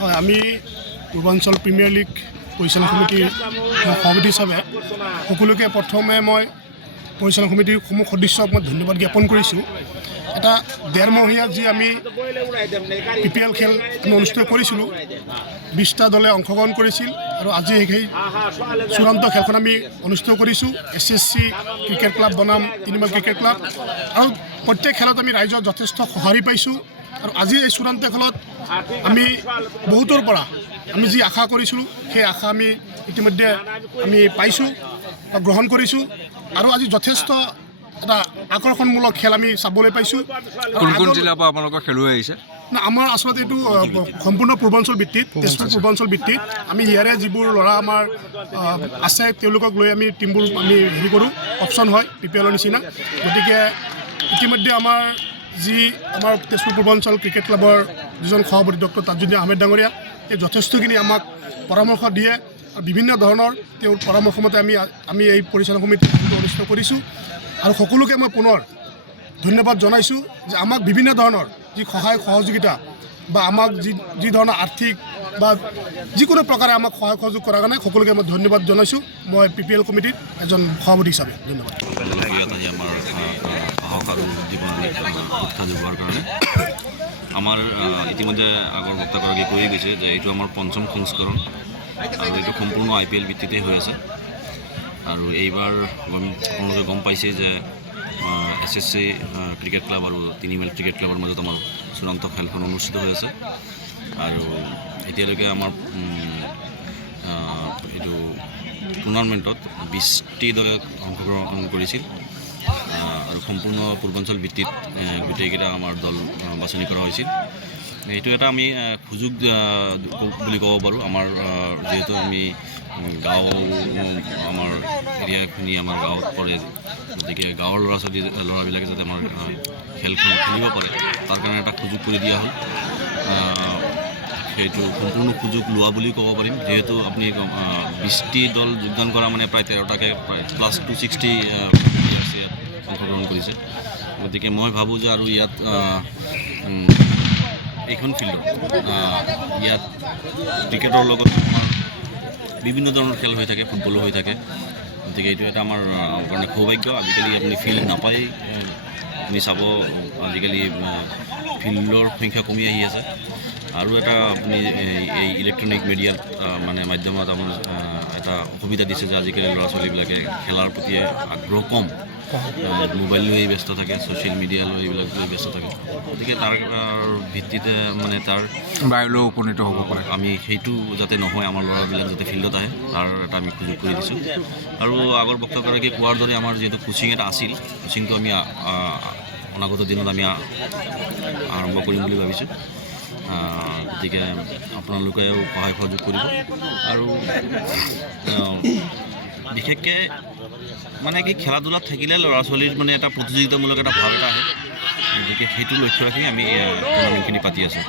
হয়, আমি পূৰ্বাঞ্চল প্ৰিমিয়াৰ লীগ পৰিচালনা সমিতিৰ সভাপতি হিচাপে সকলোকে প্ৰথমে মই পৰিচালনা সমিতিৰ সমূহ সদস্যক মই ধন্যবাদ জ্ঞাপন কৰিছোঁ। এটা ডেৰমহীয়া যি আমি PPL খেল আমি অনুষ্ঠিত কৰিছিলোঁ, 20টা দলে অংশগ্ৰহণ কৰিছিল আৰু আজি সেই চূড়ান্ত খেলখন আমি অনুষ্ঠিত কৰিছোঁ। SSC ক্ৰিকেট ক্লাব বনাম তিনিমাইল ক্ৰিকেট ক্লাব, আৰু প্ৰত্যেক খেলত আমি ৰাইজৰ যথেষ্ট সঁহাৰি পাইছোঁ। আৰু আজি এই চূড়ান্ত খেলত আমি বহুতৰ পৰা আমি যি আশা কৰিছিলোঁ সেই আশা আমি ইতিমধ্যে আমি পাইছোঁ বা গ্ৰহণ কৰিছোঁ। আৰু আজি যথেষ্ট এটা আকৰ্ষণমূলক খেল আমি চাবলৈ পাইছোঁ। কোন জিলাৰ পৰা আপোনালোকৰ খেলুৱৈ আহিছে? আমাৰ আচলতে এইটো সম্পূৰ্ণ পূৰ্বাঞ্চল ভিত্তিত, তেজপুৰ পূৰ্বাঞ্চল ভিত্তিত আমি ইয়াৰে যিবোৰ ল'ৰা আমাৰ আছে তেওঁলোকক লৈ আমি টিমবোৰ আমি হেৰি কৰোঁ, অপশ্যন হয় PPLৰ নিচিনা। গতিকে ইতিমধ্যে আমাৰ তেজপুৰ পূৰ্বাঞ্চল ক্ৰিকেট ক্লাবৰ যিজন সভাপতি ডক্টৰ তাজুদ্দিন আহমেদ ডাঙৰীয়া, তেওঁ যথেষ্টখিনি আমাক পৰামৰ্শ দিয়ে। বিভিন্ন ধৰণৰ তেওঁৰ পৰামৰ্শ মতে আমি এই পৰিচালনা সমিতি অনুষ্ঠিত কৰিছোঁ। আৰু সকলোকে মই পুনৰ ধন্যবাদ জনাইছোঁ যে আমাক বিভিন্ন ধৰণৰ যি সহায় সহযোগিতা বা আমাক যি ধৰণৰ আৰ্থিক বা যিকোনো প্ৰকাৰে আমাক সহায় সহযোগ কৰাৰ কাৰণে সকলোকে মই ধন্যবাদ জনাইছোঁ। মই PPL কমিটিৰ এজন সভাপতি হিচাপে ধন্যবাদ। আমাৰ ইতিমধ্যে আগৰ বক্তাগৰাকী কৈয়ে গৈছে যে এইটো আমাৰ পঞ্চম সংস্কৰণ আৰু এইটো সম্পূৰ্ণ IPL ভিত্তিতে হৈ আছে। আৰু এইবাৰ আপোনালোকে গম পাইছে যে SSC ক্ৰিকেট ক্লাব আৰু তিনিমাইল ক্ৰিকেট ক্লাবৰ মাজত আমাৰ চূড়ান্ত খেলখন অনুষ্ঠিত হৈ আছে। আৰু এতিয়ালৈকে আমাৰ এইটো টুৰ্ণামেণ্টত 20টি দলে অংশগ্ৰহণ কৰিছিল আৰু সম্পূৰ্ণ পূৰ্বাঞ্চল ভিত্তিত গোটেইকেইটা আমাৰ দল বাছনি কৰা হৈছিল। এইটো এটা আমি সুযোগ বুলি ক'ব পাৰোঁ। আমাৰ যিহেতু আমি গাঁও, আমাৰ এৰিয়াখিনি আমাৰ গাঁৱত পৰে, গতিকে গাঁৱৰ ল'ৰাবিলাকে যাতে আমাৰ খেলখন খেলিব পাৰে তাৰ কাৰণে এটা সুযোগ কৰি দিয়া হ'ল। সেইটো সম্পূৰ্ণ সুযোগ লোৱা বুলি ক'ব পাৰিম, যিহেতু আপুনি 20টি দল যোগদান কৰা মানে প্ৰায় 13টাকে প্ৰায় প্লাছ 260 প্লেয়াৰ্ছে ইয়াত অংশগ্ৰহণ কৰিছে। গতিকে মই ভাবোঁ যে আৰু ইয়াত এইখন ফিল্ডত ইয়াত ক্ৰিকেটৰ লগত বিভিন্ন ধৰণৰ খেল হৈ থাকে, ফুটবলো হৈ থাকে। গতিকে এইটো এটা আমাৰ কাৰণে সৌভাগ্য। আজিকালি আপুনি ফিল্ড নাপায়, আপুনি চাব আজিকালি ফিল্ডৰ সংখ্যা কমি আহি আছে। আৰু এটা আপুনি এই ইলেক্ট্ৰনিক মিডিয়াত মানে মাধ্যমত আমাৰ এটা অসুবিধা দিছে যে আজিকালি ল'ৰা ছোৱালীবিলাকে খেলাৰ প্ৰতি আগ্ৰহ কম, মোবাইল লৈ ব্যস্ত থাকে, ছ'চিয়েল মিডিয়া লৈ এইবিলাক লৈ ব্যস্ত থাকে। গতিকে তাৰ ভিত্তিতে মানে তাৰ বাইৰলৈও উপনীত হ'ব পাৰে। আমি সেইটো যাতে নহয়, আমাৰ ল'ৰাবিলাক যাতে ফিল্ডত আহে তাৰ এটা আমি সুযোগ কৰি দিছোঁ। আৰু আগৰ বক্তাগৰাকী কোৱাৰ দৰে আমাৰ যিহেতু কোচিং এটা আছিল, কোচিংটো আমি অনাগত দিনত আমি আৰম্ভ কৰিম বুলি ভাবিছোঁ। গতিকে আপোনালোকেও সহায় সহযোগ কৰিব। আৰু বিশেষকৈ মানে কি খেলা ধূলাত থাকিলে ল'ৰা ছোৱালীৰ মানে এটা প্ৰতিযোগিতামূলক এটা ভাৱ এটা আহে। গতিকে সেইটো লক্ষ্য ৰাখি আমি টুৰ্ণামেণ্টখিনি পাতি আছোঁ।